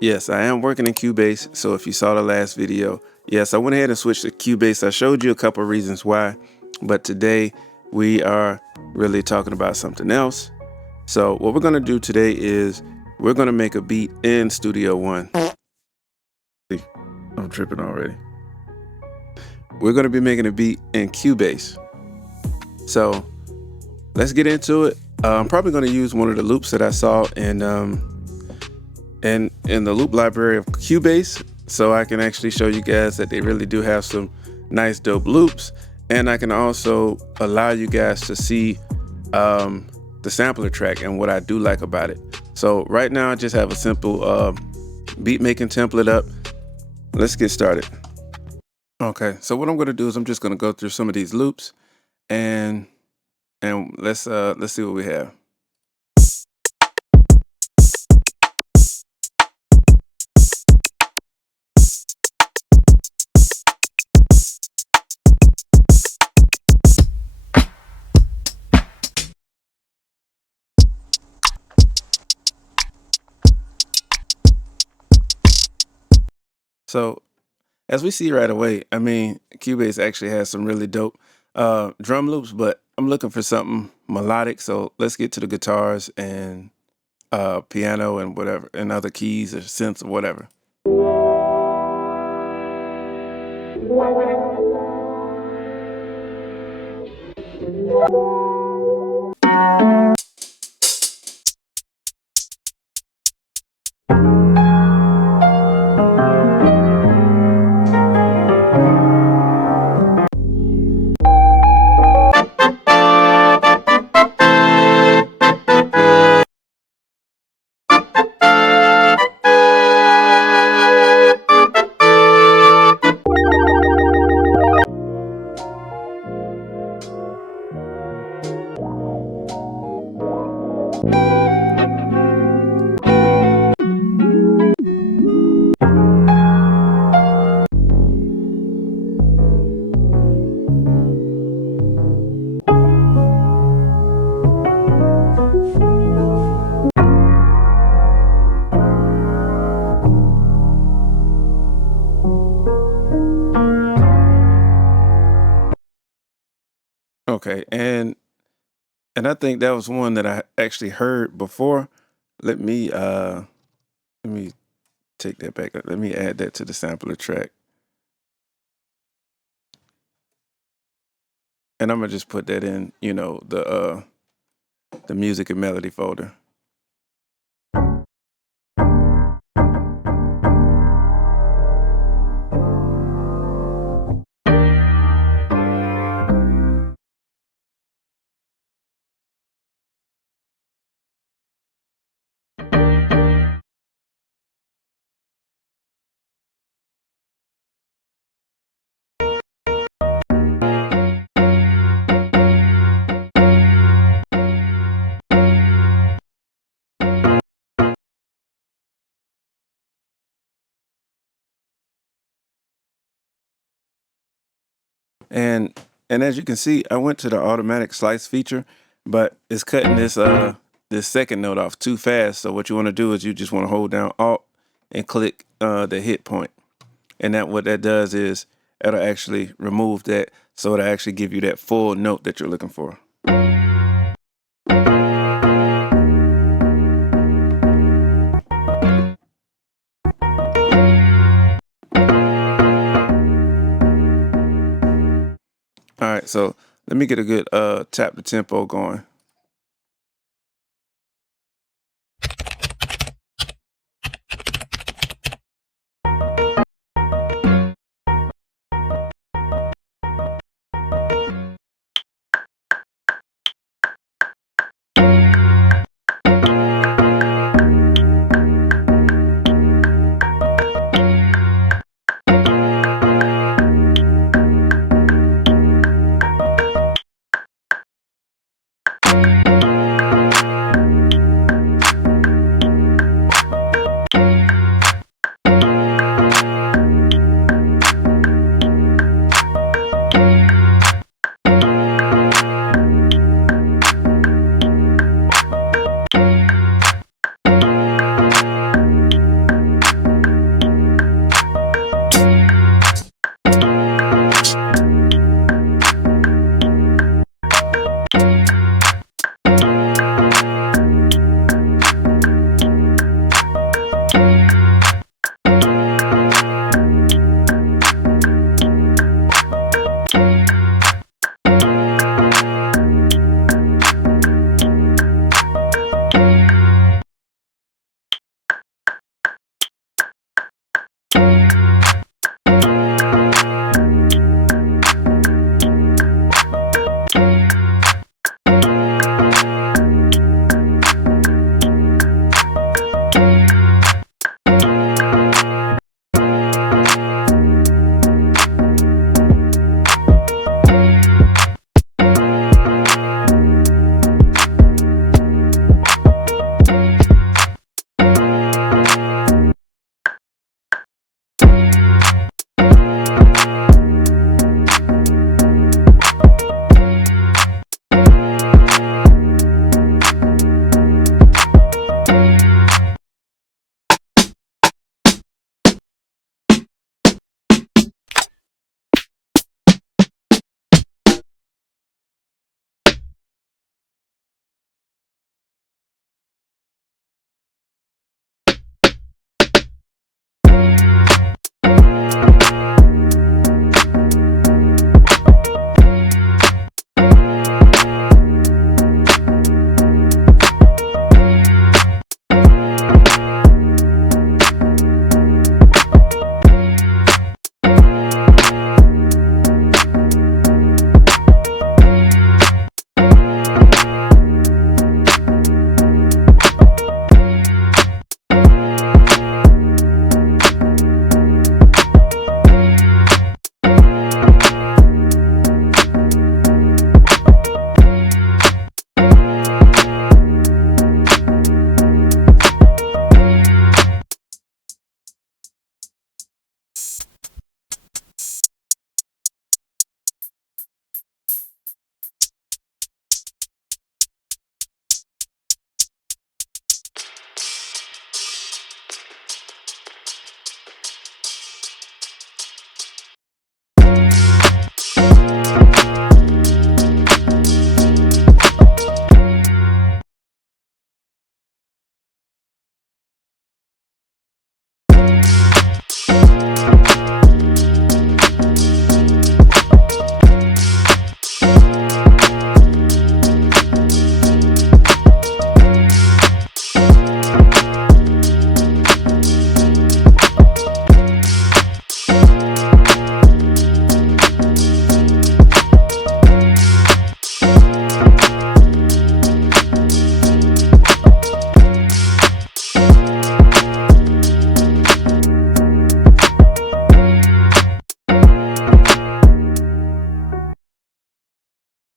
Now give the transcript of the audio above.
Yes, I am working in Cubase. So if you saw the last video, yes, I went ahead and switched to Cubase. I showed you a couple of reasons why, but today we are really talking about something else. So what we're going to do today is we're going to make a beat in Studio One. I'm tripping already. We're going to be making a beat in Cubase. So let's get into it. I'm probably going to use one of the loops that I saw in the loop library of Cubase, so I can actually show you guys that they really do have some nice dope loops, and I can also allow you guys to see the sampler track and what I do like about it. So right now I just have a simple beat making template up. Let's get started. Okay, so what I'm going to do is I'm just going to go through some of these loops and let's see what we have. So as we see right away, I mean, Cubase actually has some really dope drum loops, but I'm looking for something melodic. So let's get to the guitars and piano and whatever, and other keys or synths or whatever. Okay, and I think that was one that I actually heard before. Let me take that back. Let me add that to the sampler track. And I'm gonna just put that in, the music and melody folder. And as you can see, I went to the automatic slice feature, but it's cutting this second note off too fast. So what you want to do is you just want to hold down Alt and click the hit point. And what that does is it'll actually remove that, so it'll actually give you that full note that you're looking for. All right, so let me get a good tap the tempo going.